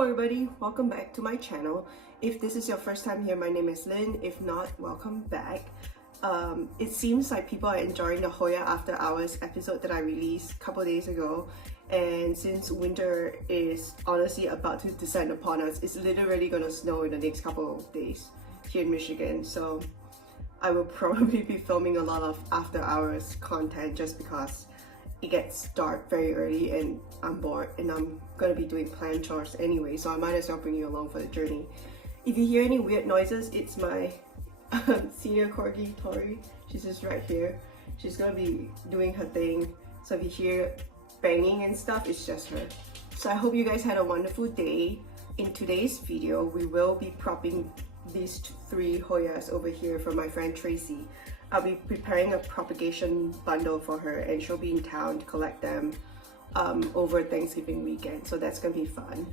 Hello everybody, welcome back to my channel. If this is your first time here, my name is Lynn. If not, welcome back. It seems like people are enjoying the Hoya After Hours episode that I released a couple days ago, and since winter is honestly about to descend upon us, it's literally gonna snow in the next couple of days here in Michigan, so I will probably be filming a lot of after hours content just because it gets dark very early and I'm bored and I'm gonna be doing plant chores anyway, so I might as well bring you along for the journey. If you hear any weird noises, it's my senior corgi Tori. She's just right here. She's gonna be doing her thing, so if you hear banging and stuff, it's just her. So I hope you guys had a wonderful day. In today's video, we will be propping these three Hoyas over here for my friend Tracy. I'll be preparing a propagation bundle for her and she'll be in town to collect them over Thanksgiving weekend, so that's gonna be fun.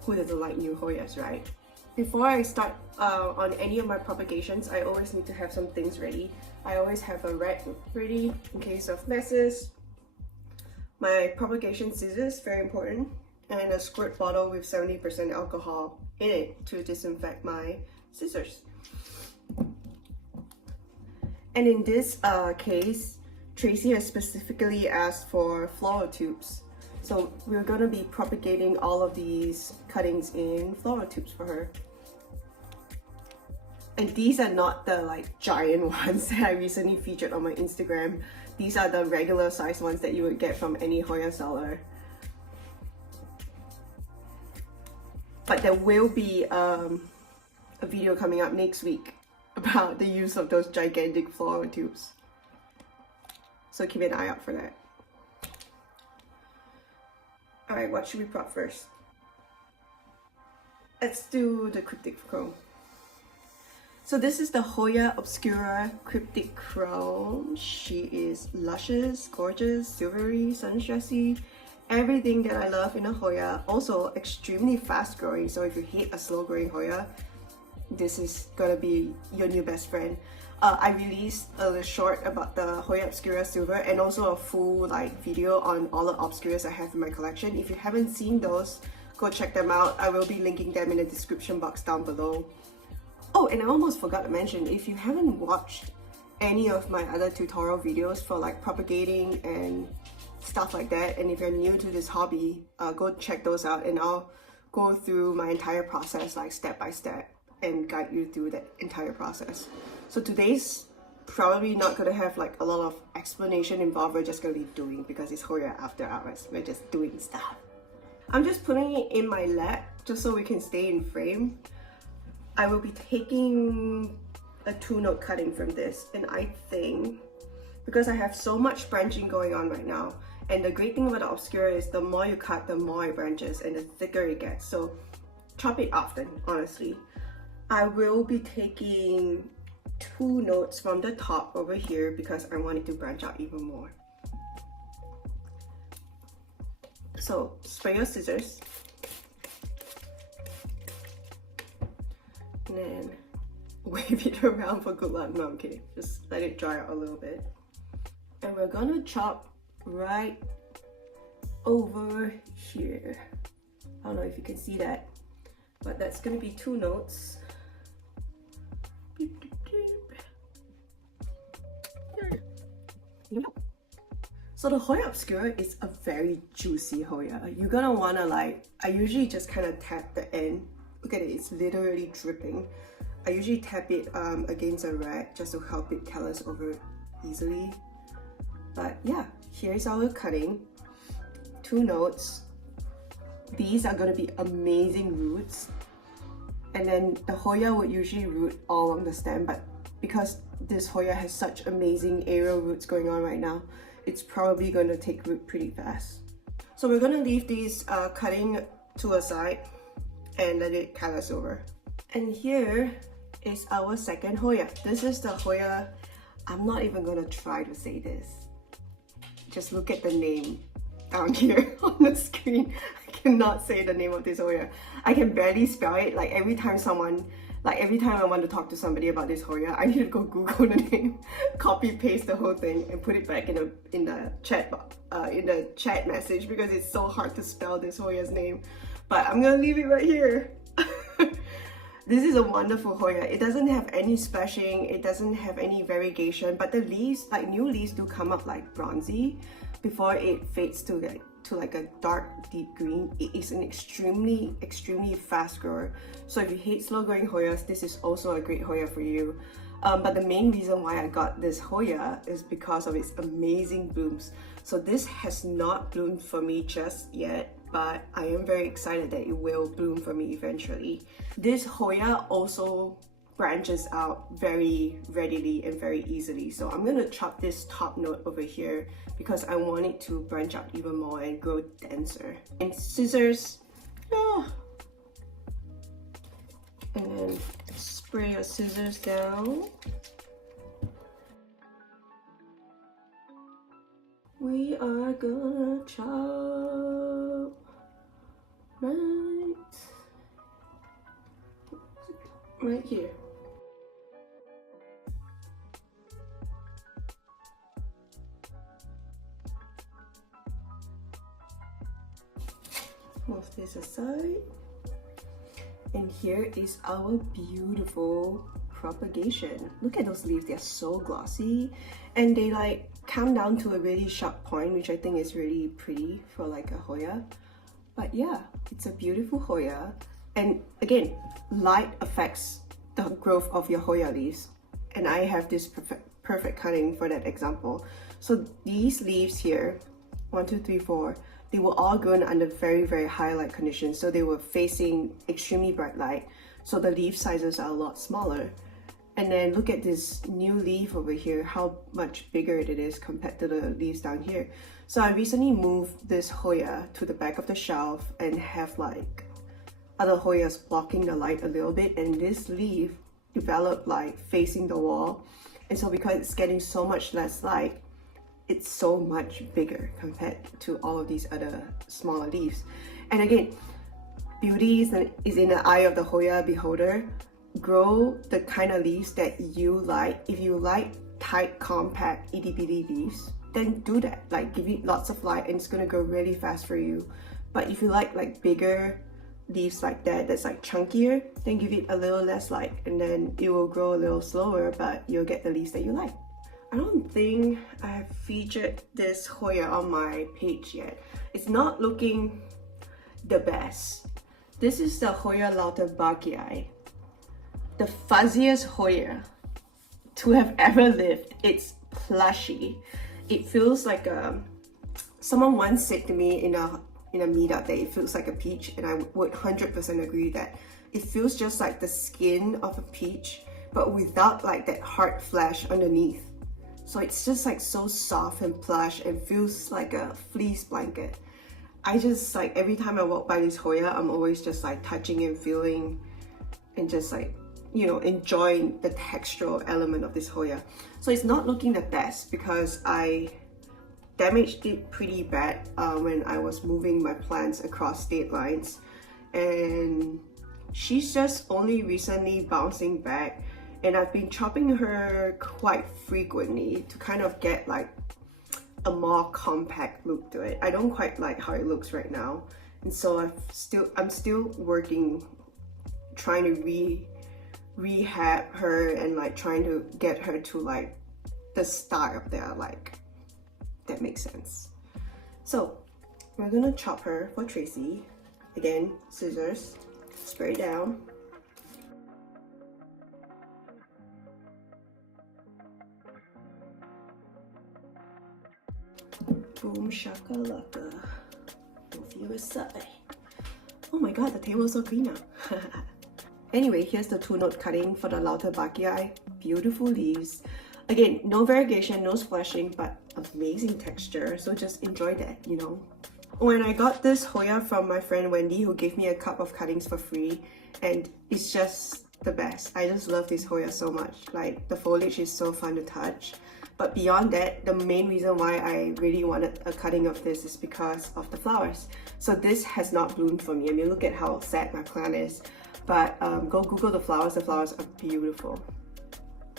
Who doesn't like new Hoyas, right? Before I start on any of my propagations, I always need to have some things ready. I always have a rack ready in case of messes, my propagation scissors, very important, and a squirt bottle with 70% alcohol in it to disinfect my scissors. And in this case, Tracy has specifically asked for floral tubes. So we're gonna be propagating all of these cuttings in floral tubes for her. And these are not the like giant ones that I recently featured on my Instagram. These are the regular size ones that you would get from any Hoya seller. But there will be a video coming up next week about the use of those gigantic floral tubes. So keep an eye out for that. Alright, what should we prop first? Let's do the cryptic chrome. So this is the Hoya Obscura Cryptic Chrome. She is luscious, gorgeous, silvery, sunstressy, everything that I love in a Hoya. Also extremely fast growing, so if you hate a slow growing Hoya, this is gonna be your new best friend. I released a short about the Hoya Obscura Silver and also a full video on all the Obscuras I have in my collection. If you haven't seen those, go check them out. I will be linking them in the description box down below. Oh, and I almost forgot to mention, if you haven't watched any of my other tutorial videos for propagating and stuff like that, and if you're new to this hobby, go check those out and I'll go through my entire process step by step and guide you through that entire process. So today's probably not gonna have a lot of explanation involved. We're just gonna be doing, because it's Hoya After Hours. We're just doing stuff. I'm just putting it in my lap just so we can stay in frame. I will be taking a 2-note cutting from this, and I think because I have so much branching going on right now, and the great thing about the Obscura is the more you cut, the more it branches and the thicker it gets. So chop it often, honestly. I will be taking 2 notes from the top over here because I want it to branch out even more. So spray your scissors and then wave it around for good luck. No, I'm kidding. Just let it dry out a little bit. And we're gonna chop right over here. I don't know if you can see that, but that's gonna be 2 notes. So the Hoya Obscura is a very juicy Hoya. You're gonna wanna I usually just kind of tap the end. Look at it, it's literally dripping. I usually tap it against a rag just to help it callus over easily. But yeah, here's our cutting. 2 notes. These are gonna be amazing roots. And then the Hoya would usually root all along the stem, but because this Hoya has such amazing aerial roots going on right now, it's probably going to take root pretty fast. So we're going to leave these cutting to a side and let it callus over. And here is our second Hoya. This is the Hoya, I'm not even going to try to say this. Just look at the name down here on the screen. I cannot say the name of this Hoya. I can barely spell it. Every time I want to talk to somebody about this Hoya, I need to go Google the name, copy paste the whole thing, and put it back in the chat message because it's so hard to spell this Hoya's name. but I'm gonna leave it right here. This is a wonderful Hoya. It doesn't have any splashing, it doesn't have any variegation, but the leaves, like new leaves, do come up like bronzy before it fades to like a dark deep green. It is an extremely fast grower. So if you hate slow growing Hoyas, this is also a great Hoya for you. But the main reason why I got this Hoya is because of its amazing blooms. So this has not bloomed for me just yet, but I am very excited that it will bloom for me eventually. This Hoya also branches out very readily and very easily. So I'm gonna chop this top note over here because I want it to branch out even more and grow denser. And scissors, and then spray your scissors down. We are gonna chop right here. Move this aside. And here is our beautiful propagation. Look at those leaves, they're so glossy and they like come down to a really sharp point, which I think is really pretty for like a Hoya. But yeah, it's a beautiful Hoya. And again, light affects the growth of your Hoya leaves. And I have this perfect cutting for that example. So these leaves here, 1, 2, 3, 4, they were all grown under very high light conditions. So they were facing extremely bright light. So the leaf sizes are a lot smaller. And then look at this new leaf over here, how much bigger it is compared to the leaves down here. So I recently moved this Hoya to the back of the shelf and have like other Hoyas blocking the light a little bit, and this leaf developed like facing the wall. And so because it's getting so much less light, it's so much bigger compared to all of these other smaller leaves. And again, beauty is in the eye of the Hoya beholder. Grow the kind of leaves that you like. If you like tight, compact, itty bitty leaves, then do that. Like give it lots of light and it's gonna grow really fast for you. But if you like bigger leaves like that, that's like chunkier, then give it a little less light and then it will grow a little slower, but you'll get the leaves that you like. I don't think I have featured this Hoya on my page yet. It's not looking the best. This is the Hoya-related, the fuzziest Hoya to have ever lived. It's plushy. It feels like someone once said to me in a meetup that it feels like a peach, and I would 100% agree that it feels just like the skin of a peach, but without like that hard flesh underneath. So it's just like so soft and plush and feels like a fleece blanket. I just like every time I walk by this Hoya, I'm always just like touching and feeling and just like, you know, enjoying the textural element of this Hoya. So it's not looking the best because I damaged it pretty bad when I was moving my plants across state lines, and she's just only recently bouncing back, and I've been chopping her quite frequently to kind of get like a more compact look to it. I don't quite like how it looks right now, and so I'm still working, trying to rehab her and like trying to get her to like the style that I like. That makes sense. So we're gonna chop her for Tracy. Again, scissors, spray down. Boom shakalaka. Move you aside. Oh my god, the table is so clean now. Anyway, here's the 2-note cutting for the Hoya. Beautiful leaves. Again, no variegation, no splashing, but amazing texture. So just enjoy that, you know. When I got this Hoya from my friend Wendy, who gave me a cup of cuttings for free, and it's just the best. I just love this Hoya so much. Like the foliage is so fun to touch. But beyond that, the main reason why I really wanted a cutting of this is because of the flowers. So this has not bloomed for me. I mean, look at how sad my plant is. But go Google the flowers. The flowers are beautiful.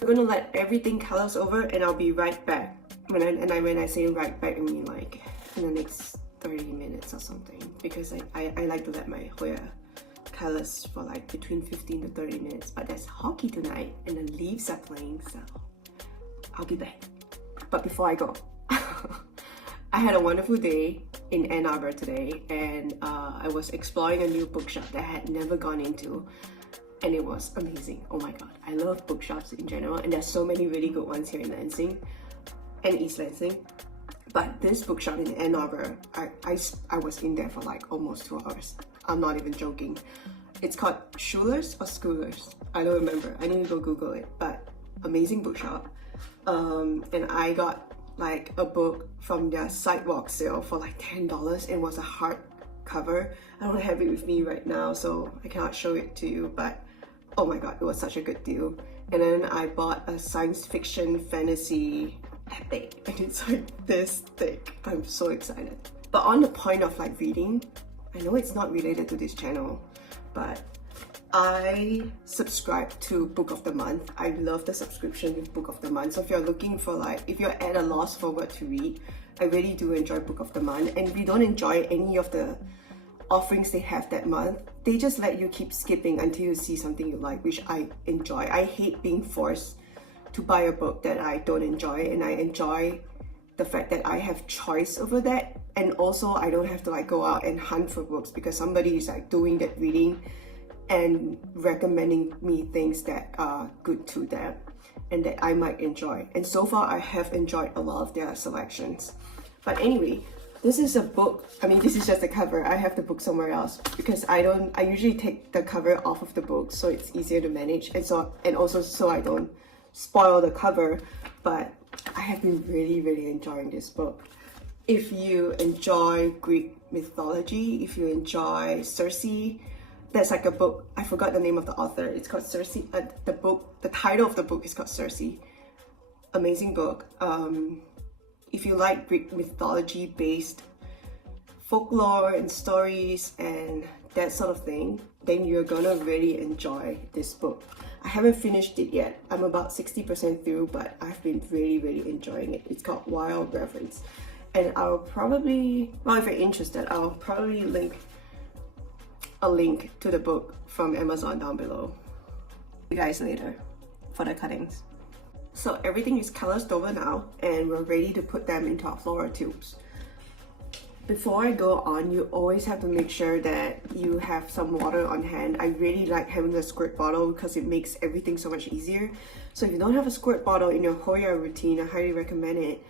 I'm gonna let everything colors over and I'll be right back. When I say right back, I mean like in the next 30 minutes or something, because I like to let my Hoya colors for like between 15 to 30 minutes. But there's hockey tonight and the Leafs are playing, so I'll be back. But before I go, I had a wonderful day in Ann Arbor today, and I was exploring a new bookshop that I had never gone into, and it was amazing. Oh my god, I love bookshops in general, and there's so many really good ones here in Lansing and East Lansing. But this bookshop in Ann Arbor, I was in there for like almost 2 hours. I'm not even joking. It's called Schuler's or Schoolers. I don't remember. I need to go Google it. But amazing bookshop. And I got like a book from their sidewalk sale for like $10. It was a hardcover. I don't have it with me right now, so I cannot show it to you. But oh my god, it was such a good deal. And then I bought a science fiction fantasy epic, and it's like this thick. I'm so excited. But on the point of like reading, I know it's not related to this channel, but I subscribe to Book of the Month. I love the subscription with Book of the Month. So if you're looking for like, if you're at a loss for what to read, I really do enjoy Book of the Month. And if you don't enjoy any of the offerings they have that month, they just let you keep skipping until you see something you like, which I enjoy. I hate being forced to buy a book that I don't enjoy, and I enjoy the fact that I have choice over that. And also I don't have to like go out and hunt for books because somebody is like doing that reading and recommending me things that are good to them and that I might enjoy. And so far I have enjoyed a lot of their selections. But anyway, this is a book. I mean, this is just the cover. I have the book somewhere else because I usually take the cover off of the book so it's easier to manage, and also so I don't spoil the cover. But I have been really enjoying this book. If you enjoy Greek mythology, if you enjoy Circe, there's like a book, I forgot the name of the author, it's called Circe. The title of the book is called Circe. Amazing book. If you like Greek mythology based folklore and stories and that sort of thing, then you're gonna really enjoy this book. I haven't finished it yet. I'm about 60% through, but I've been really enjoying it. It's called Wild Reverence. And I'll probably, well, if you're interested, I'll probably link a link to the book from Amazon down below. See you guys later for the cuttings. So everything is colored over now, and we're ready to put them into our floral tubes. Before I go on, you always have to make sure that you have some water on hand. I really like having a squirt bottle because it makes everything so much easier. So if you don't have a squirt bottle in your Hoya routine, I highly recommend it.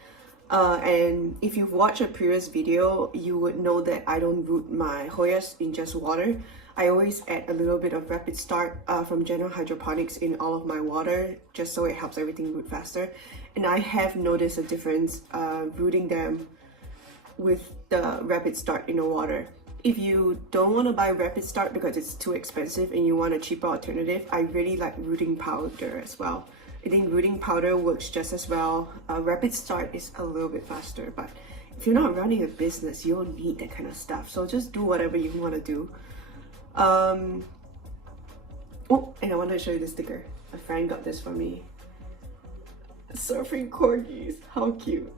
And if you've watched a previous video, you would know that I don't root my Hoyas in just water. I always add a little bit of Rapid Start from General Hydroponics in all of my water, just so it helps everything root faster. And I have noticed a difference rooting them with the Rapid Start in the water. If you don't want to buy Rapid Start because it's too expensive and you want a cheaper alternative, I really like rooting powder as well. I think rooting powder works just as well. Rapid Start is a little bit faster, but if you're not running a business, you don't need that kind of stuff. So just do whatever you want to do. Oh, and I want to show you the sticker. A friend got this for me. Surfing corgis, how cute.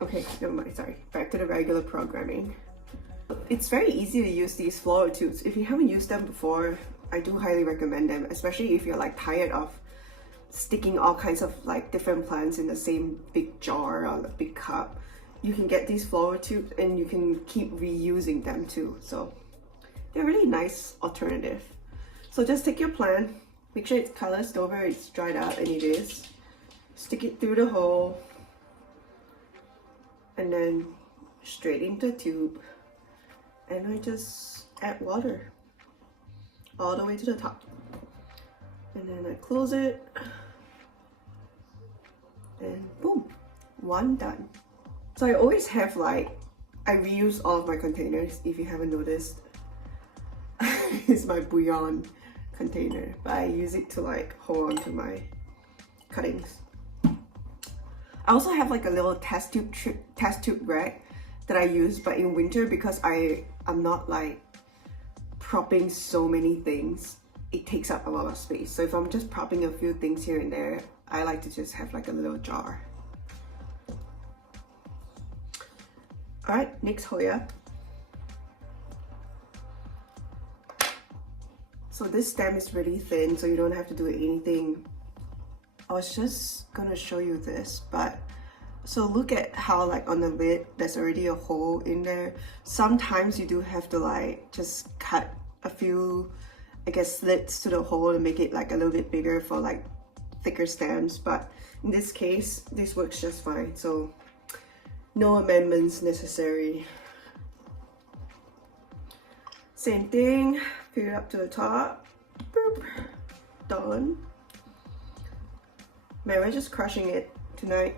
Okay, never mind, sorry. Back to the regular programming. It's very easy to use these floral tubes. If you haven't used them before, I do highly recommend them, especially if you're like tired of sticking all kinds of like different plants in the same big jar or a big cup. You can get these floral tubes and you can keep reusing them too. So they're a really nice alternative. So just take your plant, make sure it's colored over, it's dried out, and it is. Stick it through the hole and then straight into the tube. And I just add water all the way to the top. And then I close it. And boom, one done. So I always have like, I reuse all of my containers, if you haven't noticed. It's my bouillon container, but I use it to like hold on to my cuttings. I also have like a little test tube rack that I use, but in winter, because I'm not like propping so many things, it takes up a lot of space. So if I'm just propping a few things here and there, I like to just have like a little jar. Alright, next Hoya. So this stem is really thin, so you don't have to do anything. I was just gonna show you this, but so look at how like on the lid there's already a hole in there. Sometimes you do have to like just cut a few, I guess, slits to the hole to make it like a little bit bigger for like thicker stems, but in this case this works just fine, so no amendments necessary. Same thing, fill it up to the top. Boop. Done. Man, we're just crushing it tonight.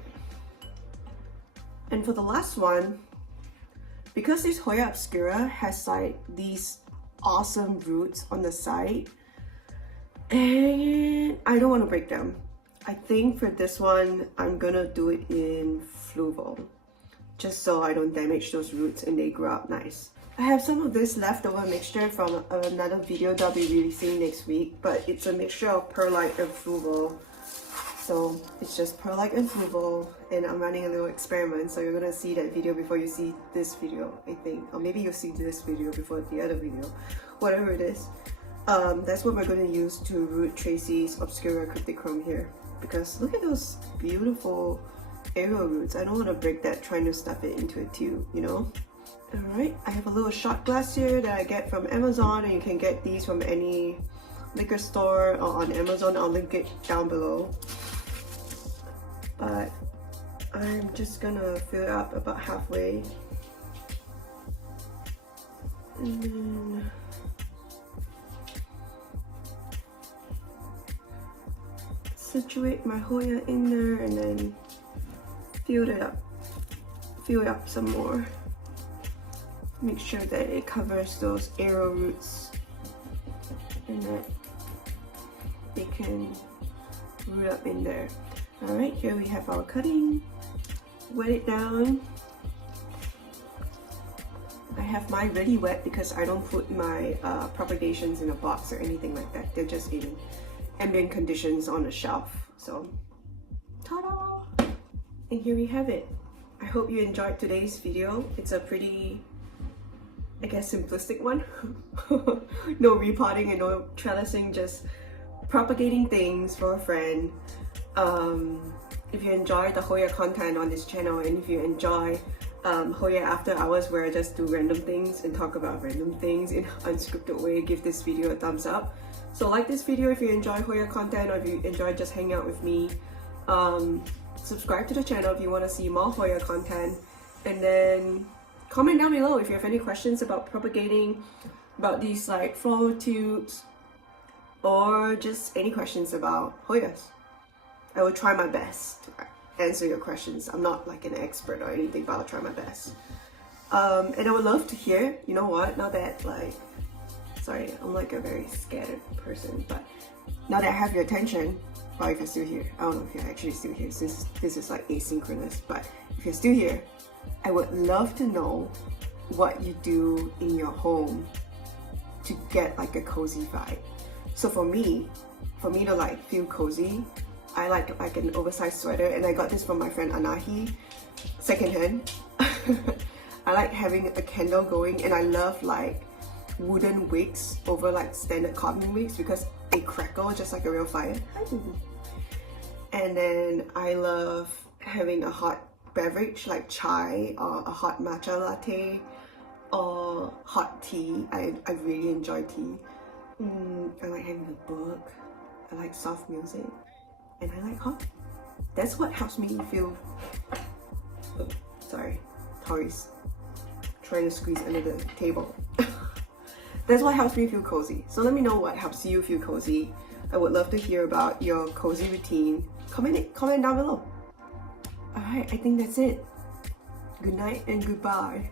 And for the last one, because this Hoya obscura has like these awesome roots on the side, and I don't want to break them, I think for this one I'm gonna do it in fluval, just so I don't damage those roots and they grow up nice. I have some of this leftover mixture from another video that I'll be releasing next week, but it's a mixture of perlite and fluval. So it's just perlite and fluval, and I'm running a little experiment, so you're gonna see that video before you see this video, I think. Or maybe you'll see this video before the other video, whatever it is. That's what we're gonna use to root Tracy's Obscura Cryptic Chrome here. Because look at those beautiful arrow roots. I don't want to break that trying to stuff it into a tube, you know? Alright, I have a little shot glass here that I get from Amazon, and you can get these from any liquor store or on Amazon. I'll link it down below. But I'm just gonna fill it up about halfway. And then situate my Hoya in there and then fill it up. Fill it up some more. Make sure that it covers those arrow roots and that they can root up in there. Alright, here we have our cutting. Wet it down. I have mine really wet because I don't put my propagations in a box or anything like that. They're just in ambient conditions on the shelf. So, ta-da! And here we have it. I hope you enjoyed today's video. It's a pretty, I guess, simplistic one. No repotting and no trellising, just propagating things for a friend. If you enjoy the Hoya content on this channel, and if you enjoy Hoya After Hours, where I just do random things and talk about random things in an unscripted way, give this video a thumbs up. So like this video if you enjoy Hoya content, or if you enjoy just hanging out with me. Subscribe to the channel if you want to see more Hoya content, and then comment down below if you have any questions about propagating, about these like flower tubes, or just any questions about Hoyas. I will try my best to answer your questions. I'm not like an expert or anything, but I'll try my best. And I would love to hear, you know what, now that like, sorry, I'm like a very scattered person, but now that I have your attention, well, if you're still here, I don't know if you're actually still here since this is like asynchronous, but if you're still here, I would love to know what you do in your home to get like a cozy vibe. So for me to like feel cozy, I like an oversized sweater, and I got this from my friend Anahi, secondhand. I like having a candle going, and I love like wooden wicks over like standard cotton wicks because they crackle just like a real fire. And then I love having a hot beverage like chai or a hot matcha latte or hot tea. I really enjoy tea. I like having a book. I like soft music, and I like hot. That's what helps me feel. Oh, sorry, Tori's trying to squeeze under the table. That's what helps me feel cozy. So let me know what helps you feel cozy. I would love to hear about your cozy routine. Comment down below. Alright, I think that's it. Good night and goodbye.